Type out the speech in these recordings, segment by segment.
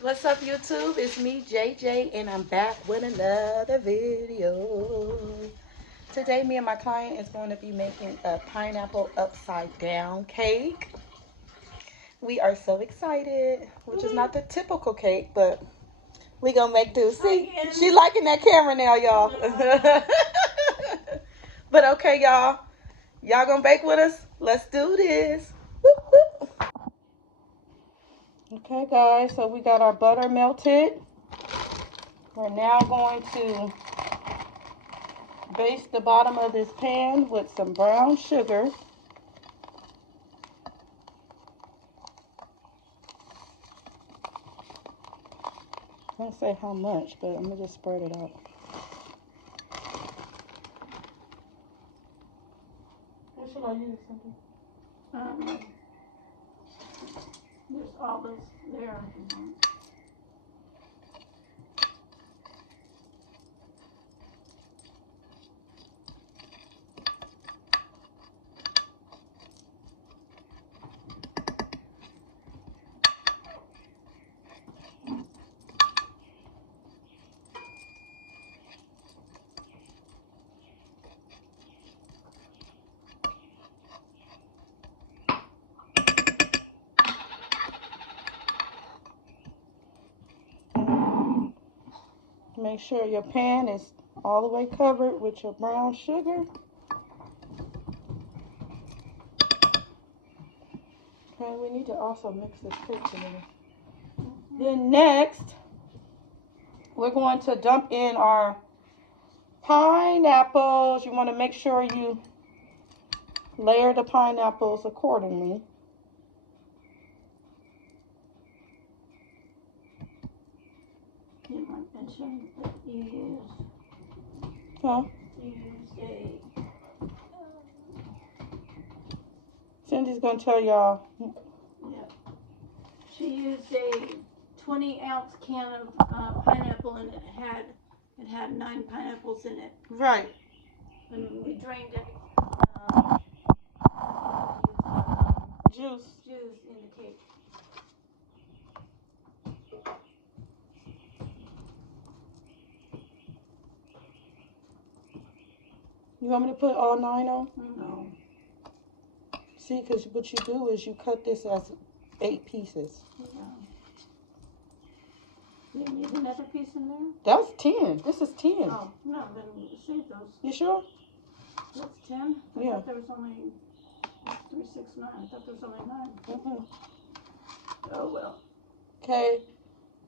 What's up, YouTube? It's me, JJ, and I'm back with another video. Today, me and my client is going to be making a pineapple upside down cake. We are so excited, which is not the typical cake, but we gonna make do. See, she liking that camera now, y'all. But okay, y'all gonna bake with us? Let's do this. Whoop, whoop. Okay, guys, so we got our butter melted. We're now going to baste the bottom of this pan with some brown sugar. I don't say how much, but I'm going to just spread it out. What should I use, Cindy? There's olives there. Make sure your pan is all the way covered with your brown sugar. Okay, we need to also mix this cake together. Then next, we're going to dump in our pineapples. You want to make sure you layer the pineapples accordingly. You might mention that you use, Huh? Cindy's going to tell y'all. She used a 20-ounce can of pineapple, and it had 9 pineapples in it. Right. And we drained it. Juice in the cake. You want me to put all 9 on? No. See, because what you do is you cut this as 8 pieces. You need another piece in there? That was 10. This is 10. Oh, no, then save those. You sure? That's 10? I Yeah. thought there was only 3, 6, 9. I thought there was only 9. Oh, well. Okay.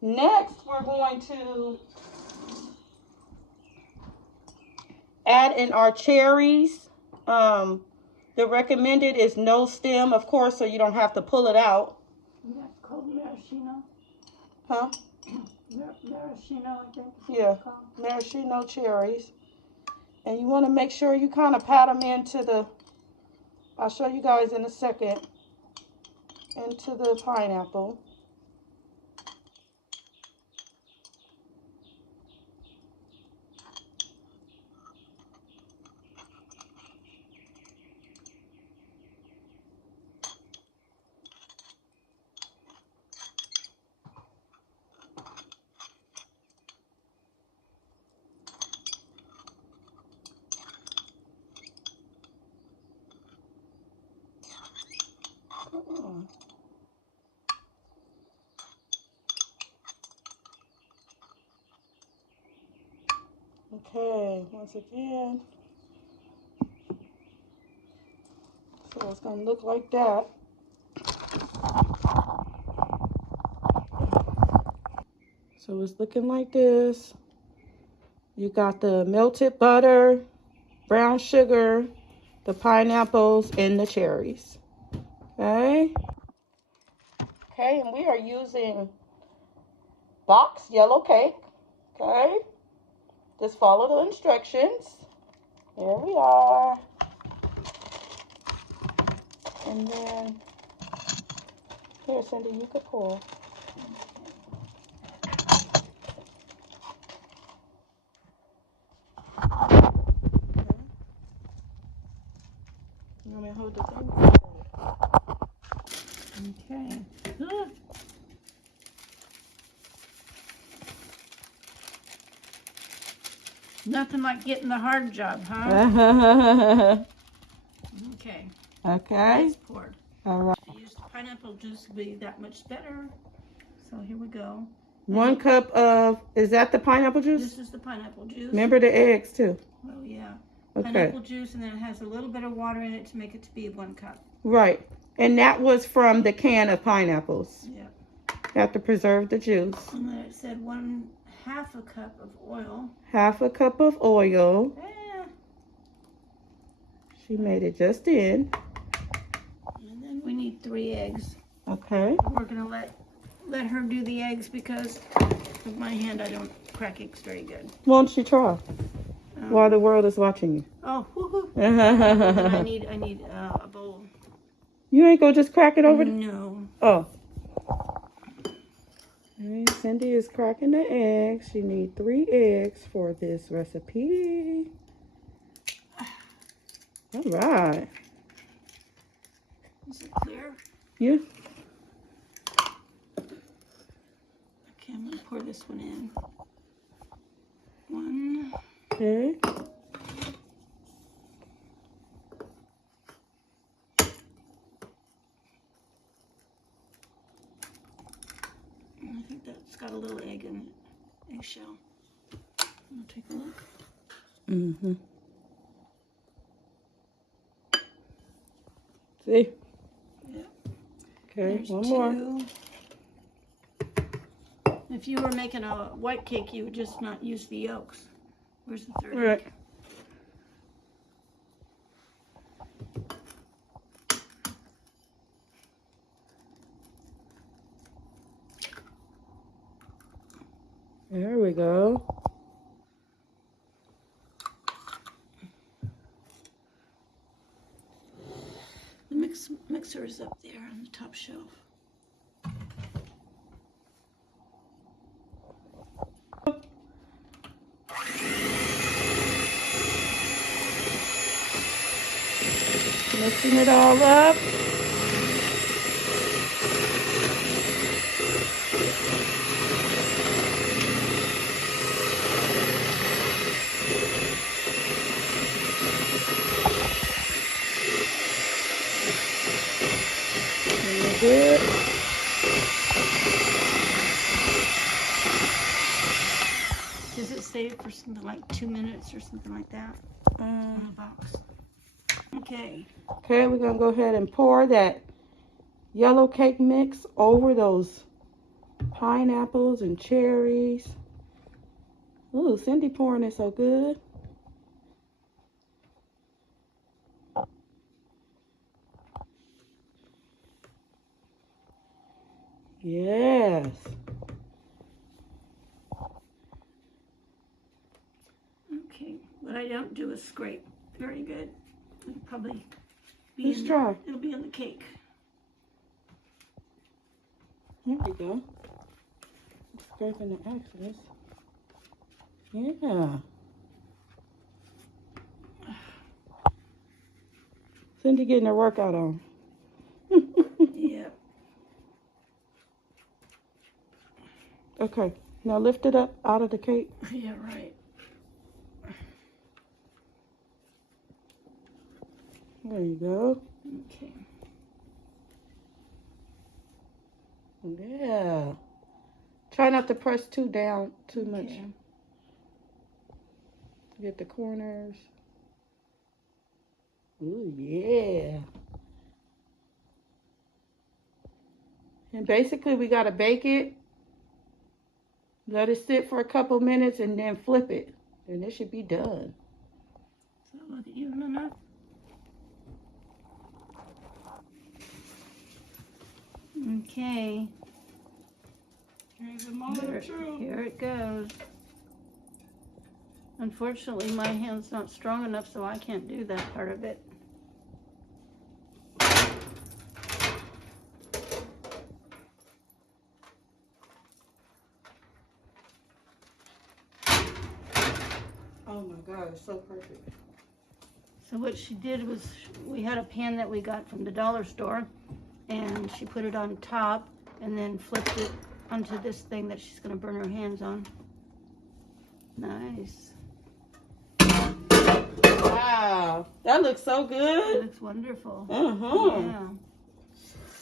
Next, we're going to add in our cherries. The recommended is no stem, of course, so you don't have to pull it out. That's called maraschino. Huh? Maraschino, I think. Yeah, maraschino cherries. And you want to make sure you kind of pat them into the, I'll show you guys in a second, into the pineapple. Okay, once again, so it's going to look like that. So it's looking like this. You got the melted butter, brown sugar, the pineapples, and the cherries. Okay. Okay, and we are using box yellow cake. Okay. Just follow the instructions. Here we are. And then, here, Cindy, you could pour. You want me to hold the thing? Okay. Nothing like getting the hard job, huh? Okay. Okay. It's poured. All right. If you use pineapple juice, it'll be that much better. So here we go. 1 cup of, is that the pineapple juice? This is the pineapple juice. Remember the eggs too. Oh yeah. Okay. Pineapple juice, and then it has a little bit of water in it to make it to be 1 cup. Right. And that was from the can of pineapples. Yeah. You have to preserve the juice. And then it said 1/2 a cup of oil. 1/2 cup of oil. Yeah. She made it just in. And then we need 3 eggs. Okay. We're gonna let her do the eggs because with my hand I don't crack eggs very good. Won't you try? While the world is watching you. Oh, woohoo! And I need a bowl. You ain't gonna just crack it over? No. Oh. Okay, Cindy is cracking the eggs. She needs 3 eggs for this recipe. All right. Is it clear? Yeah. Okay, I'm gonna pour this one in. 1. Okay. I think that's got a little egg in it. Eggshell. I'll take a look. Mm-hmm. See? Yeah. Okay, There's 1 2. more. If you were making a white cake, you would just not use the yolks. Where's the 3rd? Right. egg? There we go. The mixer is up there on the top shelf. Mixing it all up. Very good. Does it say for something like 2 minutes or something like that on the box? Okay. Okay, we're gonna go ahead and pour that yellow cake mix over those pineapples and cherries. Ooh, Cindy pouring it so good. Yes. Okay. What I don't do is scrape. Very good. It'll probably be Let's in try. It'll be in the cake. Here we go. Scraping the excess. Yeah. Cindy getting her workout on. Yeah. Okay, now lift it up out of the cake. Yeah, right. There you go. Okay. Yeah. Try not to press too down too much. Okay. Get the corners. Ooh, yeah. And basically we gotta bake it. Let it sit for a couple minutes and then flip it. And it should be done. So look at even enough. Okay. Here's the moment, Here it goes. Unfortunately, my hand's not strong enough, so I can't do that part of it. Oh my God, it's so perfect. So what she did was, we had a pan that we got from the dollar store, and she put it on top and then flipped it onto this thing that she's gonna burn her hands on. Nice. Wow, that looks so It good. looks wonderful. Uh-huh. Yeah.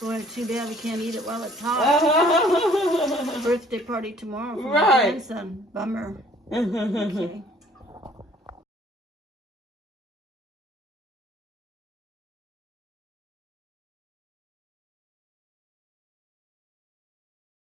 Boy, too bad we can't eat it while it's hot. Uh-huh. Birthday party tomorrow for my Right. grandson. Bummer. Okay. Okay.